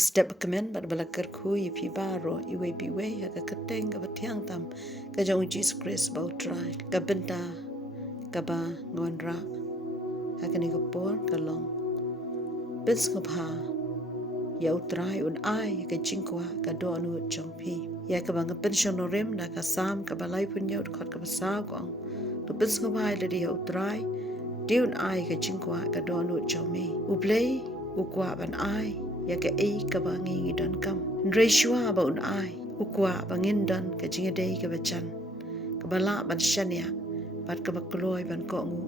step kemen bat balakar khu i pi baro i we pi we ha ka keteng ka bathiang tam ka jong Jesus Christ ba utrai ka benta ka ba ngonra ha ka ni ko por ka long bes ko pha ya utrai un ai ka jingkwa ka do anu jong pi ya ka bang pension rem na ka sam ka balai pun yau khot ka sa ko to bes ko pha le di utrai di un ai ka jingkwa ka do anu jong mi u play u kwa ban ai ya ka ei ka bangi dan kam ndreshwa ba un ai ukwa bangin dan ka jinga dei ka bachan ka bala ban shania bat ka bakloi ban ko ngu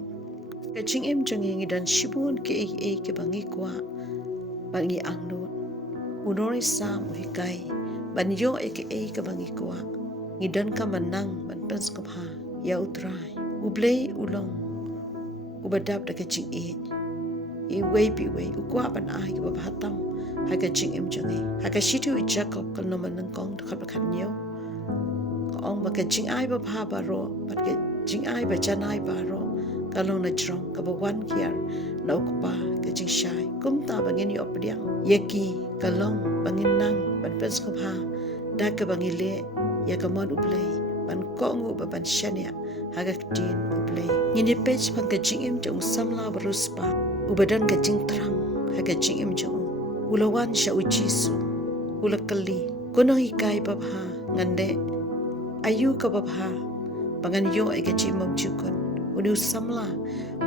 ka jing em jangi dan shibun ke ei ke bangi kwa bangi angno unori sam hikai ban yo ke ei ka bangi kwa ngidan ka manang ban pens ka pha ya utrai ublei ulong ubadap da ka jing e wei bi wei ukwa ban ai ka bahatam haga jing em jangi haga shitu i Jacob kal noman nang kong khat bakhat nyo ka ong ba ka jing ai ba pha ba ro bat ka jing ai ba janai ba ro ka long na jrong ka ba wan kiar na ukpa ka jing shai kum ta bangin yo pdiang yeki ka long bangin nang ban pes ko pha da ka bangile ya ka mon ublei ban ko ngu ba ban shania haga tin ublei ni page pan ka jing em jong samla baruspa ubadan ka jing trang haga jing em jong ulawan sya ujisu ulakali kono hikai babha ngande ayu ka babha bangan yo ai ka chimam chukon unu samla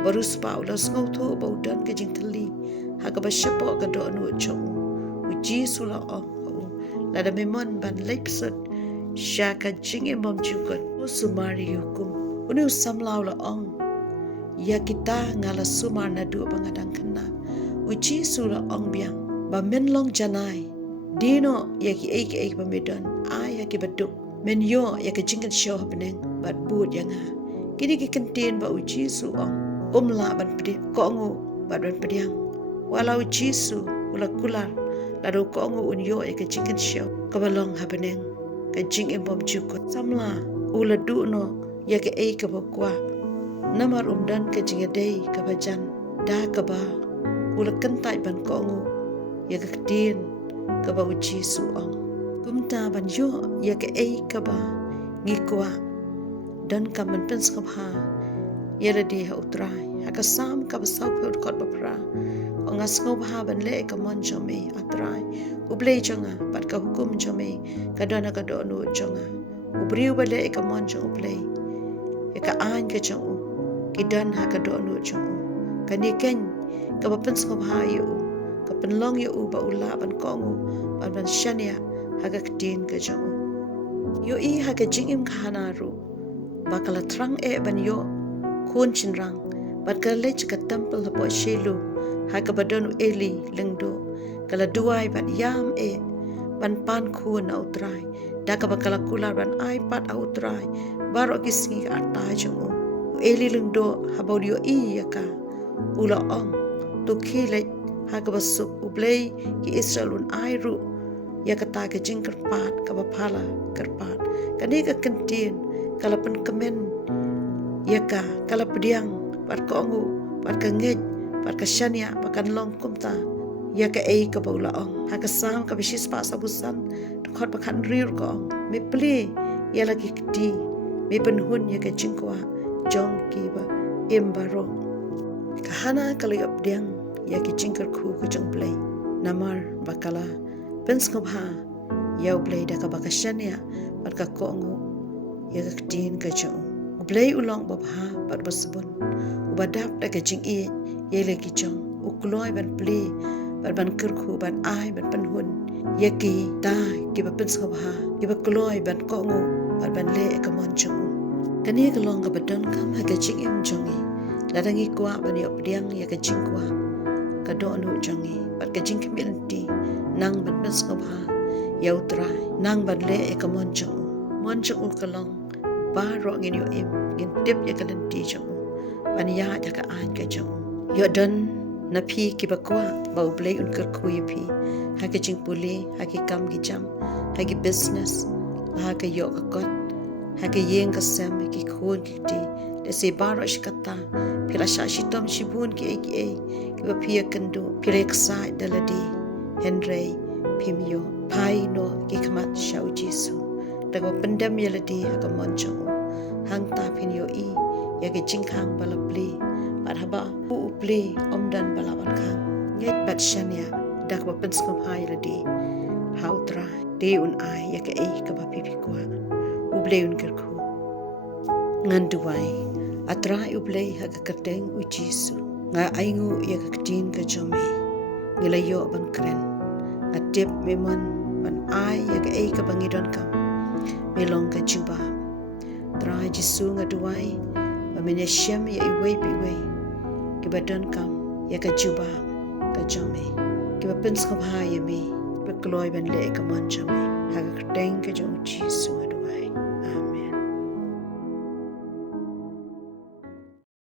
barus pa ulas ngauto baudan ka jingtali ha ka bashapo ka do anu chong ujisu la o la da memon ban lepsut sya ka jingimam chukon usumari yukum unu samla la ong ya kita ngala sumar na du bangadang kana ujisu la ong biang ba men long janai dino yaki ek ba medan ai yaki baduk men yo yaki jingan show happening bat bud yanga kini ki kentin ba uji su ong la ban pedi ko ngu bat ban pediang walau uji su ula kular lado ko ngu un yo yaki jingan show ka balong happening ka jing embom jukut samla ula du no yaki ek ba kwa namar dan ka jinga dei ka bajan da ka ba ula kentai ban ko ngu ya ka tin ka ba uji su ong kumta ban yo ya ka ei ka ba ngi kwa dan ka man pens ka ha ya la di ha utrai ha ka sam ka ba sau pe kot ba pra ong as ngo ba ban le ka mon jome atrai ublei jonga pat ka hukum jome ka dona ka do nu jonga ubriu ba le ka mon jong ublei ya ka an ka jong ki dan ha ka do nu jong ka ni ken ka ba pens ka ha yu ka penlong yu ba ula ban kongu ban shania haga ktin ka jong yo i haga jingim khana ru bakala trang e ban yo khun chinrang bat ka lech ka temple po shelu haga badon eli lengdo kala duai ban yam e ban pan khun na utrai da ka bakala kula ban ai pat utrai baro kisngi atta jong eli lengdo habaudio i yaka ula ong to khile haga basuk ublei ki Israelun airu ya kata ke jingker pat ka bapala kerpat kani ka kentin kala pen kemen ya ka kala pediang pat ko ngu pat ka ngej pat ka shania pakan long kumta ya ka ei ka baula ong haga sam ka bisis pa sabusan khot pakan rir ko me ple ya lagi kti me penhun ya ka jingkwa jong ki ba embaro kahana kala yop diang ya ki jingker khu ko jong play namar bakala pens ko ha ya play da ka bakashania pat ka ko ngu ya ka tin ka jong play ulong ba ha pat basbun ubadap da ka jing e ye le ki jong ukloi ban play ban ker khu ban ai ban penhun ya ki ta ki ba pens ko ha ki ba kloi ban ko ngu ban le ka mon jong kani ka long ka badon kam ha ka jing em jong e ladangi kwa ban yop diang ya ka jing kwa ka do nu jangi pat ka jing community nang ban bas ko ha yau trai nang ban le e ka mon jong ka long ba ro ngin yo im ngin tip ya ka lenti jong ban ya ja ka an ka jong yo dan na phi ki ba kwa ba ublei un kar khu yi phi ha ka jing puli ha ki kam ki jam ha ki business ha ka yo ka kot ha ka yeng ka sam ki khun ki ti de se baro shkata phila sha shitom shibun ki ba phia kandu phirek sai daladi henry pimyo pai no ki kamat shau Jesu dago pendam yeladi aga monjo hang ta pinyo I ya ke jingkang bala bli marhaba u bli omdan balawan kang nget bat shania dago penskom hai ladi hautra de un ai ya ke ka ba pipi kwa u bli un kerku ngan duai atra u bli aga kerteng u Jesu nga aingu ya ke tin ka jome gilayo ban kren atip memon ban ai ya ke ka bangidon kam melong ka juba tra Jesu nga duai bamene shem ya iwei biwei ke badan kam ya ka juba ka jome ke ba pens kam ha ya me ba kloy ban le ka man jome ha ka teng ka jong Jesu